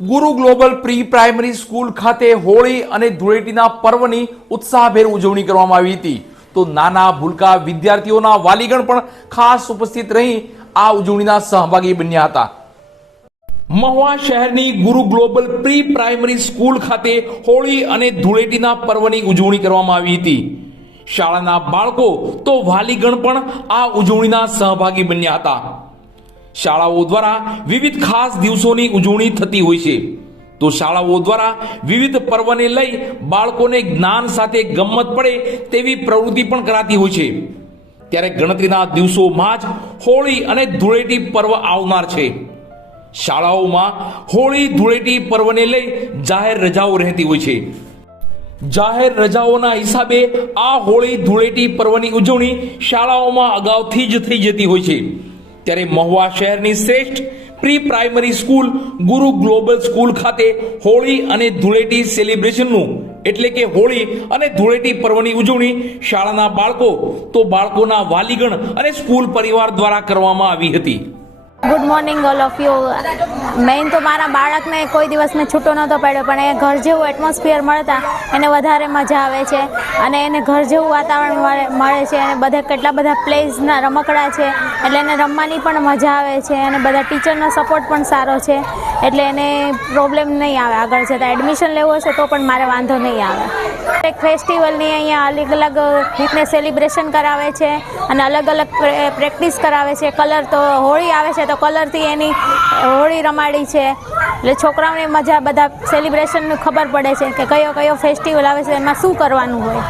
ગુરુ global pre primary school ખાતે હોળી અને ધૂળેટીના પર્વની ઉત્સાહભેર ઉજવણી કરવામાં આવી હતી. તો નાના ભૂલકા વિદ્યાર્થીઓના વાલીગણ પણ ખાસ ઉપસ્થિત રહી આ ઉજવણીના સહભાગી બન્યા હતા. મહુવા શહેરની ગુરુ ગ્લોબલ પ્રી પ્રાઇમરી સ્કૂલ ખાતે હોળી અને ધૂળેટીના પર્વની ઉજવણી કરવામાં આવી હતી. શાળાના બાળકો તો વાલીગણ પણ આ ઉજવણીના સહભાગી બન્યા હતા. શાળાઓ દ્વારા વિવિધ ખાસ દિવસોની ઉજવણી થતી હોય છે. તો શાળાઓ દ્વારા વિવિધ પર્વને લઈ બાળકોને જ્ઞાન સાથે ગમત પડે તેવી પ્રવૃત્તિ પણ કરાતી હોય છે. ત્યારે ગણતરીના દિવસોમાં જ હોળી અને ધૂળેટી પર્વ આવનાર છે. શાળાઓમાં હોળી, ધૂળેટી પર્વને લઈ જાહેર રજાઓ રહેતી હોય છે. જાહેર રજાઓના હિસાબે આ હોળી, ધૂળેટી પર્વની ઉજવણી શાળાઓમાં અગાઉથી જ થઈ જતી હોય છે. ત્યારે મહુવા શહેરની શ્રેષ્ઠ pre primary school Guru global school ખાતે હોળી અને ધૂળેટી સેલિબ્રેશનનું, એટલે કે હોળી અને ધૂળેટી પર્વની ઉજવણી શાળાના બાળકો, તો બાળકોના વાલીગણ અને સ્કૂલ પરિવાર દ્વારા કરવામાં આવી હતી. Good morning all of you main તો મારા બાળકને કોઈ દિવસ મેં છૂટો નહોતો પાડ્યો, પણ એ ઘર જેવું એટમોસ્ફિયર મળતા, એને વધારે મજા આવે છે. અને એને ઘર જેવું વાતાવરણ મળે છે, અને બધા કેટલા બધા પ્લેસના રમકડા છે, એટલે એને રમવાની પણ મજા આવે છે, અને બધા ટીચરનો સપોર્ટ પણ સારો છે. એટલે એને પ્રોબ્લેમ નહીં આવે. આગળ જતાં એડમિશન લેવું હશે તો પણ મારે વાંધો નહીં આવે. એક ફેસ્ટિવલની અહીંયા અલગ અલગ રીતને સેલિબ્રેશન કરાવે છે અને અલગ અલગ પ્રેક્ટિસ કરાવે છે. કલર તો હોળી આવે છે તો કલરથી એની હોળી રમાડી છે. એટલે છોકરાઓને મજા બધા સેલિબ્રેશનનું ખબર પડે છે કે કયો કયો ફેસ્ટિવલ આવે છે, એમાં શું કરવાનું હોય.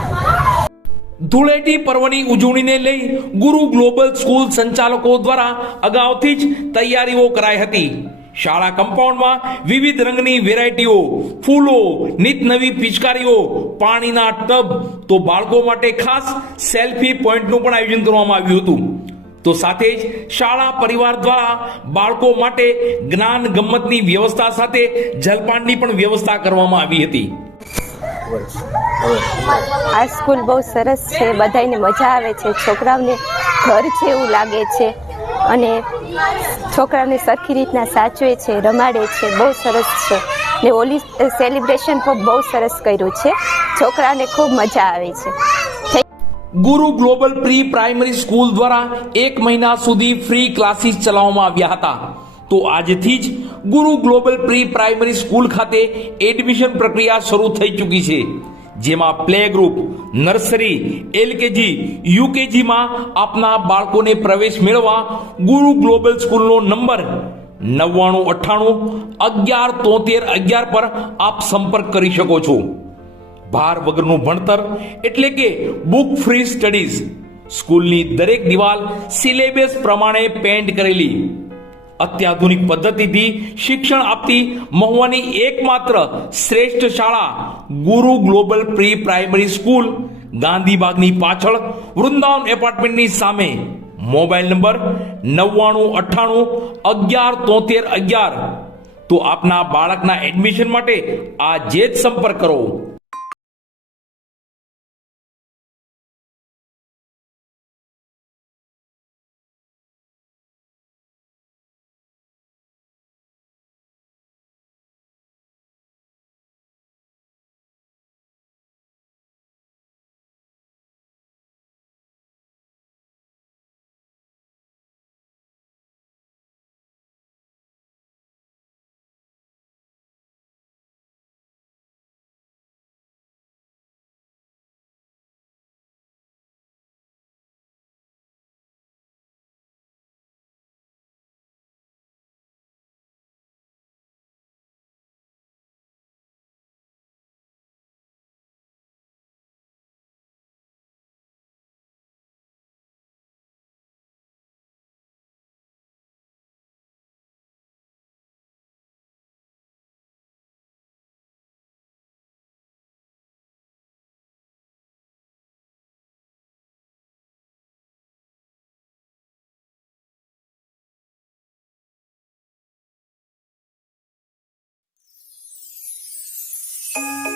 ધૂળેટી પર્વની ઉજવણીને લઈ ગુરુ ગ્લોબલ સ્કૂલ સંચાલકો દ્વારા અગાઉથી જ તૈયારીઓ કરાઈ હતી. શાળા કમ્પાઉન્ડમાં વિવિધ રંગની વેરાયટીઓ, ફૂલો, નિત નવી પિચકારીઓ, પાણીના ટબ, તો બાળકો માટે ખાસ સેલ્ફી પોઈન્ટનું પણ આયોજન કરવામાં આવ્યું હતું. તો સાથે જ શાળા પરિવાર દ્વારા બાળકો માટે જ્ઞાન ગમતની વ્યવસ્થા સાથે જલપાનની પણ વ્યવસ્થા કરવામાં આવી હતી. આ સ્કૂલ બહુ સરસ છે બધાને મજા આવે છે, છોકરાઓને ઘર એવું લાગે છે. અને છોકરાને સરખી રીતના સાચવે છે, રમાડે છે, બહુ સરસ છે. ને હોલી સેલિબ્રેશન પણ બહુ સરસ કર્યું છે. છોકરાને ખૂબ મજા આવે છે. ગુરુ ગ્લોબલ પ્રી પ્રાઇમરી સ્કૂલ દ્વારા એક મહિના સુધી ફ્રી ક્લાસીસ ચલાવવામાં આવ્યા હતા. તો આજથી જ Guru global pre primary school ખાતે એડમિશન પ્રક્રિયા શરૂ થઈ ચૂકી છે. જેમાં પ્લે ગ્રુપ નર્સરી એલકેજી યુકેજીમાં આપના બાળકોને પ્રવેશ મેળવવા ગુરુ ગ્લોબલ સ્કૂલનો નંબર નવ્વાણું, અઠ્ઠાણું, અગિયાર, તોતેર, અગિયાર પર આપ સંપર્ક કરી શકો છો. ભાર વગરનું ભણતર એટલે કે બુક ફ્રી સ્ટડીઝ સ્કૂલની દરેક દિવાલ સિલેબસ પ્રમાણે પેન્ટ કરેલી. અત્યાધુનિક પદ્ધતિથી શિક્ષણ આપતી મહુવાની એકમાત્ર શ્રેષ્ઠ શાળા Guru global pre primary school ગાંધીબાગની પાછળ વૃંદાવન એપાર્ટમેન્ટની સામે. મોબાઈલ નંબર નવ્વાણું અઠ્ઠાણું અગિયાર તોતેર અગિયાર. તો આપના બાળકના એડમિશન માટે આ જે જ સંપર્ક કરો. Thank you.